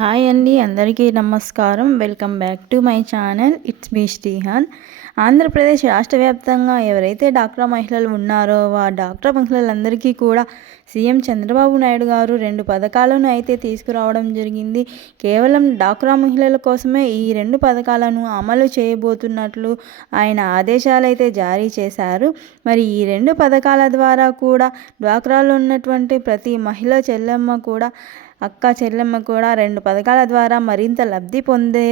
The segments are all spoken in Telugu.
హాయ్ అండి అందరికీ నమస్కారం. Welcome back to my channel. It's మీ శ్రీహాన్. ఆంధ్రప్రదేశ్ రాష్ట్ర వ్యాప్తంగా ఎవరైతే డాక్రా మహిళలు ఉన్నారో ఆ డాక్రా మహిళలందరికీ కూడా సీఎం చంద్రబాబు నాయుడు గారు రెండు పథకాలను అయితే తీసుకురావడం జరిగింది. కేవలం డాక్రా మహిళల కోసమే ఈ రెండు పథకాలను అమలు చేయబోతున్నట్లు ఆయన ఆదేశాలు అయితే జారీ చేశారు. మరి ఈ రెండు పథకాల ద్వారా కూడా డ్వాక్రాలో ఉన్నటువంటి ప్రతి మహిళ చెల్లెమ్మ కూడా అక్క చెల్లెమ్మ కూడా రెండు పథకాల ద్వారా మరింత లబ్ధి పొందే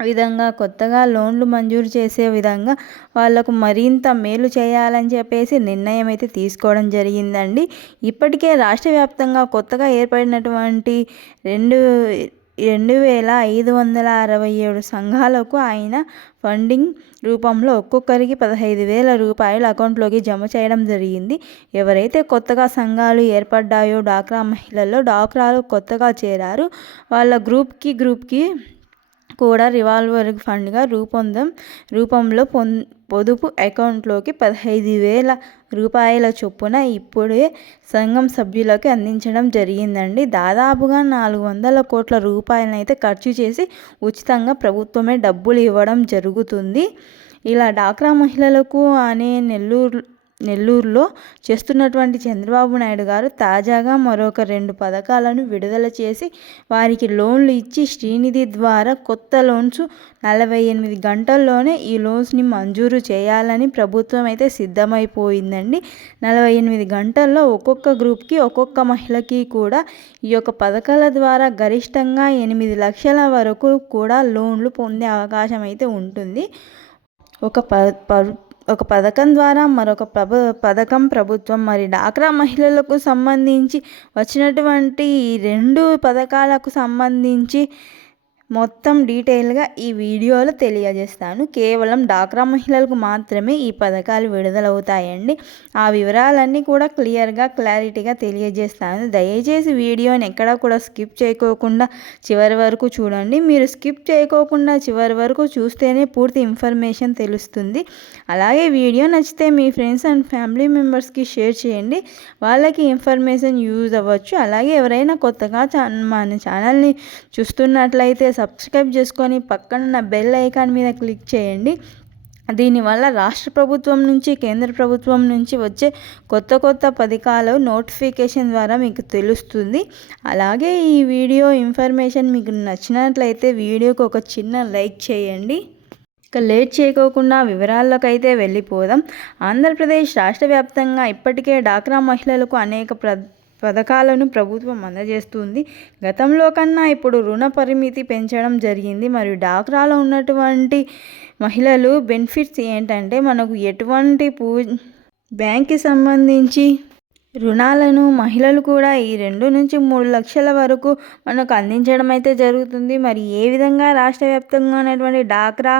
విధంగా కొత్తగా లోన్లు మంజూరు చేసే విధంగా వాళ్ళకు మరింత మేలు చేయాలని చెప్పేసి నిర్ణయం అయితే తీసుకోవడం జరిగిందండి. ఇప్పటికే రాష్ట్ర వ్యాప్తంగా కొత్తగా ఏర్పడినటువంటి రెండు రెండు వేల ఐదు వందల అరవై ఏడు సంఘాలకు ఆయన ఫండింగ్ రూపంలో ఒక్కొక్కరికి పదహైదు వేల రూపాయలు అకౌంట్లోకి జమ చేయడం జరిగింది. ఎవరైతే కొత్తగా సంఘాలు ఏర్పడ్డాయో డాక్రా మహిళల్లో డాక్రాలు కొత్తగా చేరారు. వాళ్ళ గ్రూప్కి గ్రూప్కి కూడా రివాల్వర్ ఫండ్గా రూపొందం. రూపంలో పొం పొదుపు అకౌంట్లోకి పదహైదు వేల రూపాయల చొప్పున ఇప్పుడే సంఘం సభ్యులకు అందించడం జరిగిందండి. దాదాపుగా నాలుగు వందల కోట్ల రూపాయలనైతే ఖర్చు చేసి ఉచితంగా ప్రభుత్వమే డబ్బులు ఇవ్వడం జరుగుతుంది. ఇలా డాక్రా మహిళలకు అనే నెల్లూరు నెల్లూరులో చేస్తున్నటువంటి చంద్రబాబు నాయుడు గారు తాజాగా మరొక రెండు పథకాలను విడుదల చేసి వారికి లోన్లు ఇచ్చి శ్రీనిధి ద్వారా కొత్త లోన్స్ నలభై ఎనిమిది గంటల్లోనే ఈ లోన్స్ని మంజూరు చేయాలని ప్రభుత్వం అయితే సిద్ధమైపోయిందండి. నలభై ఎనిమిది గంటల్లో ఒక్కొక్క గ్రూప్కి ఒక్కొక్క మహిళకి కూడా ఈ యొక్క పథకాల ద్వారా గరిష్టంగా ఎనిమిది లక్షల వరకు కూడా లోన్లు పొందే అవకాశం అయితే ఉంటుంది. ఒక ప ఒక పథకం ద్వారా మరొక ప్రభు పథకం ప్రభుత్వం మరి డాక్రా మహిళలకు సంబంధించి వచ్చినటువంటి ఈ రెండు పథకాలకు సంబంధించి మొత్తం డీటెయిల్గా ఈ వీడియోలో తెలియజేస్తాను. కేవలం డాక్రా మహిళలకు మాత్రమే ఈ పథకాలు విడుదలవుతాయండి. ఆ వివరాలన్నీ కూడా క్లియర్గా క్లారిటీగా తెలియజేస్తాను. దయచేసి వీడియోని ఎక్కడా కూడా స్కిప్ చేయకోకుండా చివరి వరకు చూడండి. మీరు స్కిప్ చేయకోకుండా చివరి వరకు చూస్తేనే పూర్తి ఇన్ఫర్మేషన్ తెలుస్తుంది. అలాగే వీడియో నచ్చితే మీ ఫ్రెండ్స్ అండ్ ఫ్యామిలీ మెంబర్స్కి షేర్ చేయండి. వాళ్ళకి ఇన్ఫర్మేషన్ యూజ్ అవ్వచ్చు. అలాగే ఎవరైనా కొత్తగా మన ఛానల్ని చూస్తున్నట్లయితే సబ్స్క్రైబ్ చేసుకొని పక్కనున్న బెల్ ఐకాన్ మీద క్లిక్ చేయండి. దీనివల్ల రాష్ట్ర ప్రభుత్వం నుంచి కేంద్ర ప్రభుత్వం నుంచి వచ్చే కొత్త కొత్త పథకాలు నోటిఫికేషన్ ద్వారా మీకు తెలుస్తుంది. అలాగే ఈ వీడియో ఇన్ఫర్మేషన్ మీకు నచ్చినట్లయితే వీడియోకి ఒక చిన్న లైక్ చేయండి. ఇక లేట్ చేయకోకుండా వివరాల్లోకి అయితే వెళ్ళిపోదాం. ఆంధ్రప్రదేశ్ రాష్ట్ర వ్యాప్తంగా ఇప్పటికే డాక్రా మహిళలకు అనేక ప్ర పథకాలను ప్రభుత్వం అందజేస్తుంది. గతంలో కన్నా ఇప్పుడు రుణ పరిమితి పెంచడం జరిగింది. మరియు డాక్రాలో ఉన్నటువంటి మహిళలు బెనిఫిట్స్ ఏంటంటే మనకు ఎటువంటి పూ బ్యాంక్కి సంబంధించి రుణాలను మహిళలు కూడా ఈ రెండు నుంచి మూడు లక్షల వరకు మనకు అందించడం అయితే జరుగుతుంది. మరి ఏ విధంగా రాష్ట్ర వ్యాప్తంగా ఉన్నటువంటి డాక్రా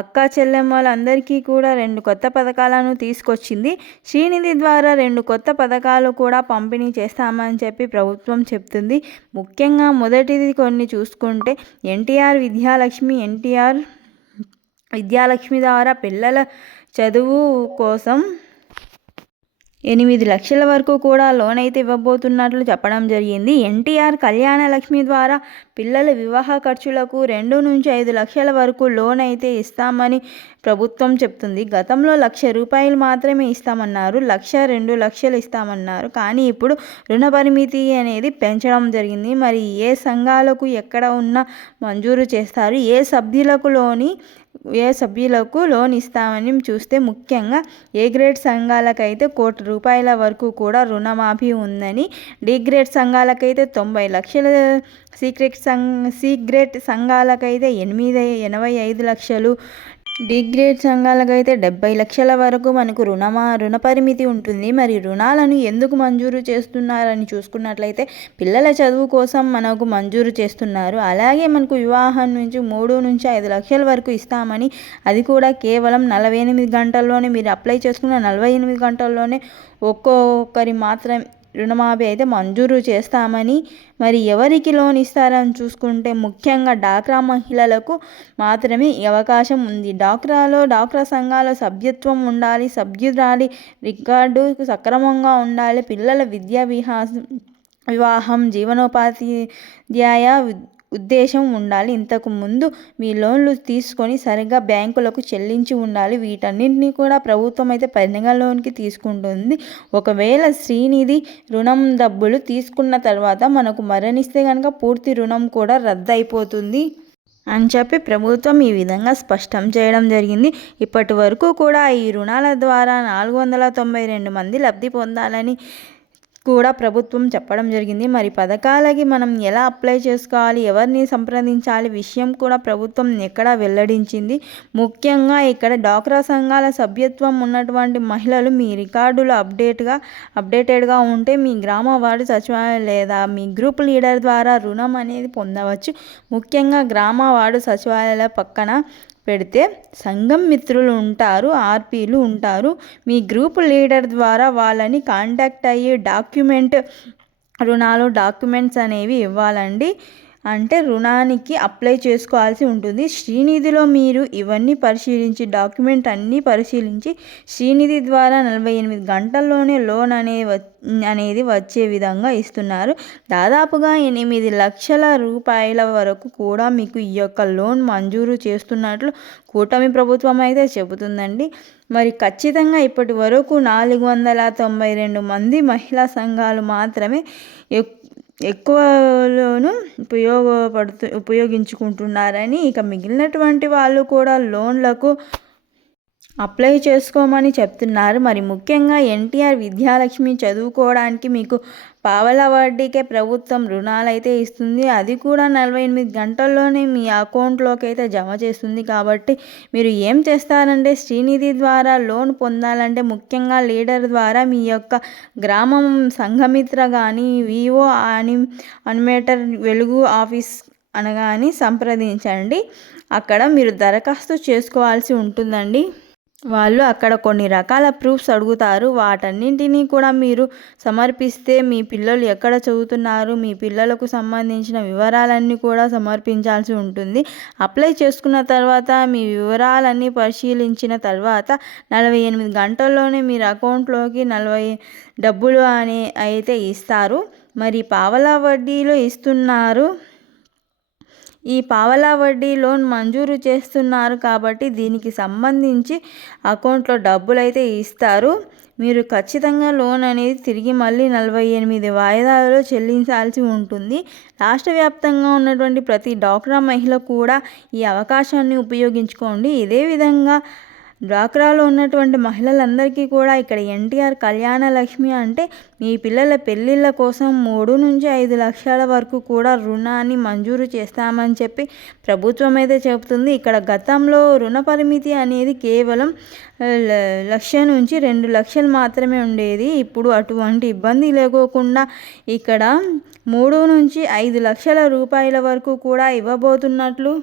అక్క చెల్లెమ్మలందరికీ కూడా రెండు కొత్త పథకాలను తీసుకొచ్చింది. శ్రీనిధి ద్వారా రెండు కొత్త పథకాలు కూడా పంపిణీ చేస్తామని చెప్పి ప్రభుత్వం చెప్తుంది. ముఖ్యంగా మొదటిది కొన్ని చూసుకుంటే ఎన్టీఆర్ విద్యాలక్ష్మి ఎన్టీఆర్ విద్యాలక్ష్మి ద్వారా పిల్లల చదువు కోసం ఎనిమిది లక్షల వరకు కూడా లోన్ అయితే ఇవ్వబోతున్నట్లు చెప్పడం జరిగింది. ఎన్టీఆర్ కళ్యాణ లక్ష్మి ద్వారా పిల్లల వివాహ ఖర్చులకు రెండు నుంచి ఐదు లక్షల వరకు లోన్ అయితే ఇస్తామని ప్రభుత్వం చెప్తుంది. గతంలో లక్ష రూపాయలు మాత్రమే ఇస్తామన్నారు. లక్ష రెండు లక్షలు ఇస్తామన్నారు. కానీ ఇప్పుడు రుణ పరిమితి అనేది పెంచడం జరిగింది. మరి ఏ సంఘాలకు ఎక్కడ ఉన్నా మంజూరు చేస్తారు? ఏ సభ్యులకు లోని ఏ సభ్యులకు లోన్ ఇస్తామని చూస్తే ముఖ్యంగా ఏ గ్రేడ్ సంఘాలకైతే కోటి రూపాయల వరకు కూడా రుణమాఫీ ఉందని డి గ్రేడ్ సంఘాలకైతే తొంభై లక్షల సీక్రెట్ సంఘ సీక్రెట్ సంఘాలకైతే ఎనిమిది ఎనభై ఐదు లక్షలు డిగ్రేడ్ సంఘాలకైతే డెబ్బై లక్షల వరకు మనకు రుణమా రుణ పరిమితి ఉంటుంది. మరి రుణాలను ఎందుకు మంజూరు చేస్తున్నారని చూసుకున్నట్లయితే పిల్లల చదువు కోసం మనకు మంజూరు చేస్తున్నారు. అలాగే మనకు వివాహం నుంచి మూడు నుంచి ఐదు లక్షల వరకు ఇస్తామని అది కూడా కేవలం నలభై ఎనిమిది గంటల్లోనే మీరు అప్లై చేసుకున్న నలభై ఎనిమిది గంటల్లోనే ఒక్కొక్కరి మాత్రం రుణమాఫీ అయితే మంజూరు చేస్తామని మరి ఎవరికి లోన్ ఇస్తారని చూసుకుంటే ముఖ్యంగా డాక్రా మహిళలకు మాత్రమే అవకాశం ఉంది. డాక్రాలో డాక్రా సంఘాల సభ్యత్వం ఉండాలి సభ్యురాలి రికార్డు సక్రమంగా ఉండాలి పిల్లల విద్యా విహాసం వివాహం జీవనోపాధి ధ్యాయ ఉద్దేశం ఉండాలి. ఇంతకు ముందు మీ లోన్లు తీసుకొని సరిగ్గా బ్యాంకులకు చెల్లించి ఉండాలి. వీటన్నింటినీ కూడా ప్రభుత్వం అయితే పరిగణలోనికి తీసుకుంటుంది. ఒకవేళ శ్రీనిధి రుణం డబ్బులు తీసుకున్న తర్వాత మనకు మరణిస్తే కనుక పూర్తి రుణం కూడా రద్దు అయిపోతుంది అని చెప్పి ప్రభుత్వం ఈ విధంగా స్పష్టం చేయడం జరిగింది. ఇప్పటి వరకు కూడా ఈ రుణాల ద్వారా నాలుగు వందల తొంభై రెండు మంది లబ్ధి పొందాలని కూడా ప్రభుత్వం చెప్పడం జరిగింది. మరి పథకాలకి మనం ఎలా అప్లై చేసుకోవాలి? ఎవరిని సంప్రదించాలి? విషయం కూడా ప్రభుత్వం ఎక్కడ వెల్లడించింది. ముఖ్యంగా ఇక్కడ డాక్రా సంఘాల సభ్యత్వం ఉన్నటువంటి మహిళలు మీ రికార్డులు అప్డేట్గా అప్డేటెడ్గా ఉంటే మీ గ్రామ వార్డు సచివాలయం లేదా మీ గ్రూప్ లీడర్ ద్వారా రుణం అనేది పొందవచ్చు. ముఖ్యంగా గ్రామ వార్డు సచివాలయాల పక్కన పెడితే సంఘం మిత్రులు ఉంటారు ఆర్పీలు ఉంటారు. మీ గ్రూప్ లీడర్ ద్వారా వాళ్ళని కాంటాక్ట్ అయ్యి డాక్యుమెంట్ రుణాలు డాక్యుమెంట్స్ అనేవి ఇవ్వాలండి. అంటే రుణానికి అప్లై చేసుకోవాల్సి ఉంటుంది. శ్రీనిధిలో మీరు ఇవన్నీ పరిశీలించి డాక్యుమెంట్ అన్నీ పరిశీలించి శ్రీనిధి ద్వారా నలభై ఎనిమిది గంటల్లోనే లోన్ అనే అనేది వచ్చే విధంగా ఇస్తున్నారు. దాదాపుగా ఎనిమిది లక్షల రూపాయల వరకు కూడా మీకు ఈ యొక్క లోన్ మంజూరు చేస్తున్నట్లు కూటమి ప్రభుత్వం అయితే చెబుతుందండి. మరి ఖచ్చితంగా ఇప్పటి వరకు నాలుగు వందల తొంభై రెండు మంది మహిళా సంఘాలు మాత్రమే ఎక్కువలోను ఉపయోగపడుతు ఉపయోగించుకుంటున్నారని ఇక మిగిలినటువంటి వాళ్ళు కూడా లోన్లకు అప్లై చేసుకోమని చెప్తున్నారు. మరి ముఖ్యంగా ఎన్టీఆర్ విద్యాలక్ష్మి చదువుకోవడానికి మీకు పావల వడ్డీకే ప్రభుత్వం రుణాలు అయితే ఇస్తుంది. అది కూడా నలభై ఎనిమిది గంటల్లోనే మీ అకౌంట్లోకి అయితే జమ చేస్తుంది కాబట్టి మీరు ఏం చేస్తారంటే శ్రీనిధి ద్వారా లోన్ పొందాలంటే ముఖ్యంగా లీడర్ ద్వారా మీ యొక్క గ్రామం సంఘమిత్ర కానీ వివో అని అనిమేటర్ వెలుగు ఆఫీస్ అనగాని సంప్రదించండి. అక్కడ మీరు దరఖాస్తు చేసుకోవాల్సి ఉంటుందండి. వాళ్ళు అక్కడ కొన్ని రకాల ప్రూఫ్స్ అడుగుతారు. వాటన్నింటినీ కూడా మీరు సమర్పిస్తే మీ పిల్లలు ఎక్కడ చదువుతున్నారు మీ పిల్లలకు సంబంధించిన వివరాలన్నీ కూడా సమర్పించాల్సి ఉంటుంది. అప్లై చేసుకున్న తర్వాత మీ వివరాలన్నీ పరిశీలించిన తర్వాత నలభై ఎనిమిది గంటల్లోనే మీరు అకౌంట్లోకి నలభై డబ్బులు అని అయితే ఇస్తారు. మరి పావలా వడ్డీలో ఇస్తున్నారు ఈ పావలా వడ్డీ లోన్ మంజూరు చేస్తున్నారు కాబట్టి దీనికి సంబంధించి అకౌంట్లో డబ్బులు అయితే ఇస్తారు. మీరు ఖచ్చితంగా లోన్ అనేది తిరిగి మళ్ళీ నలభై ఎనిమిది వాయిదాలలో చెల్లించాల్సి ఉంటుంది. రాష్ట్ర వ్యాప్తంగా ఉన్నటువంటి ప్రతి డాక్రా మహిళ కూడా ఈ అవకాశాన్ని ఉపయోగించుకోండి. ఇదే విధంగా డ్వాక్రాలో ఉన్నటువంటి మహిళలందరికీ కూడా ఇక్కడ ఎన్టీఆర్ కళ్యాణ లక్ష్మి అంటే మీ పిల్లల పెళ్ళిళ్ళ కోసం మూడు నుంచి ఐదు లక్షల వరకు కూడా రుణాన్ని మంజూరు చేస్తామని చెప్పి ప్రభుత్వం అయితే చెబుతుంది. ఇక్కడ గతంలో రుణ పరిమితి అనేది కేవలం లక్ష నుంచి రెండు లక్షలు మాత్రమే ఉండేది. ఇప్పుడు అటువంటి ఇబ్బంది లేకోకుండా ఇక్కడ మూడు నుంచి ఐదు లక్షల రూపాయల వరకు కూడా ఇవ్వబోతున్నట్లు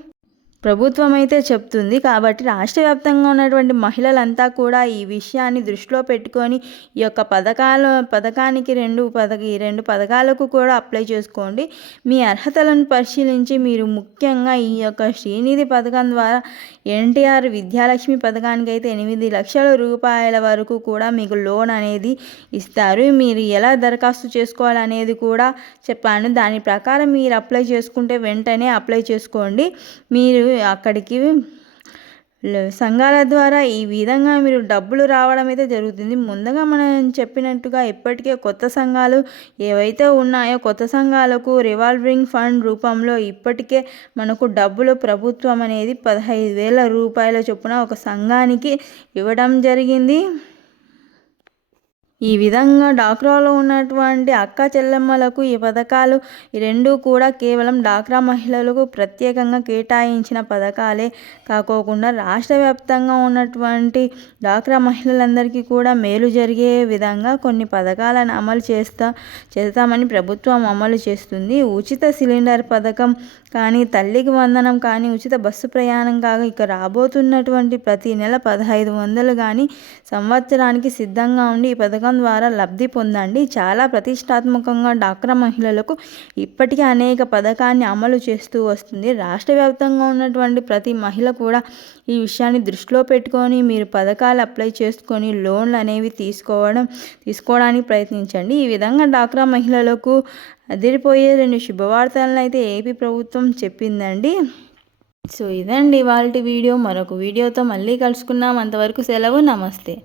ప్రభుత్వం అయితే చెప్తుంది. కాబట్టి రాష్ట్ర వ్యాప్తంగా ఉన్నటువంటి మహిళలంతా కూడా ఈ విషయాన్ని దృష్టిలో పెట్టుకొని ఈ యొక్క పథకాల పథకానికి రెండు పథక ఈ రెండు పథకాలకు కూడా అప్లై చేసుకోండి. మీ అర్హతలను పరిశీలించి మీరు ముఖ్యంగా ఈ యొక్క శ్రీనిధి పథకం ద్వారా ఎన్టీఆర్ విద్యాలక్ష్మి పథకానికి అయితే ఎనిమిది లక్షల రూపాయల వరకు కూడా మీకు లోన్ అనేది ఇస్తారు. మీరు ఎలా దరఖాస్తు చేసుకోవాలనేది కూడా చెప్పాను. దాని ప్రకారం మీరు అప్లై చేసుకుంటే వెంటనే అప్లై చేసుకోండి. మీరు అక్కడికి సంఘాల ద్వారా ఈ విధంగా మీరు డబ్బులు రావడం అయితే జరుగుతుంది. ముందుగా మనం చెప్పినట్టుగా ఇప్పటికే కొత్త సంఘాలు ఏవైతే ఉన్నాయో కొత్త సంఘాలకు రివాల్వింగ్ ఫండ్ రూపంలో ఇప్పటికే మనకు డబ్బులు ప్రభుత్వం అనేది పదహైదు వేల రూపాయల చొప్పున ఒక సంఘానికి ఇవ్వడం జరిగింది. ఈ విధంగా డాక్రాలో ఉన్నటువంటి అక్క చెల్లెమ్మలకు ఈ పథకాలు ఈ రెండు కూడా కేవలం డాక్రా మహిళలకు ప్రత్యేకంగా కేటాయించిన పథకాలే కాకోకుండా రాష్ట్ర వ్యాప్తంగా ఉన్నటువంటి డాక్రా మహిళలందరికీ కూడా మేలు జరిగే విధంగా కొన్ని పథకాలను అమలు చేస్తా చేస్తామని ప్రభుత్వం అమలు చేస్తుంది. ఉచిత సిలిండర్ పథకం కానీ తల్లికి వందనం కానీ ఉచిత బస్సు ప్రయాణం కాగా ఇక రాబోతున్నటువంటి ప్రతి నెల పదహైదు వందలు కానీ సంవత్సరానికి సిద్ధంగా ఉండి ఈ పథకం ద్వారా లబ్ధి పొందండి. చాలా ప్రతిష్టాత్మకంగా డాక్రా మహిళలకు ఇప్పటికీ అనేక పథకాన్ని అమలు చేస్తూ వస్తుంది. రాష్ట్ర వ్యాప్తంగా ఉన్నటువంటి ప్రతి మహిళ కూడా ఈ విషయాన్ని దృష్టిలో పెట్టుకొని మీరు పథకాలు అప్లై చేసుకొని లోన్లు అనేవి తీసుకోవడం తీసుకోవడానికి ప్రయత్నించండి. ఈ విధంగా డాక్రా మహిళలకు అదిరిపోయే రెండు శుభవార్తలను అయితే ఏపీ ప్రభుత్వం చెప్పిందండి. సో ఇదండి వాళ్ళ వీడియో. మరొక వీడియోతో మళ్ళీ కలుసుకున్నాం అంతవరకు సెలవు. నమస్తే.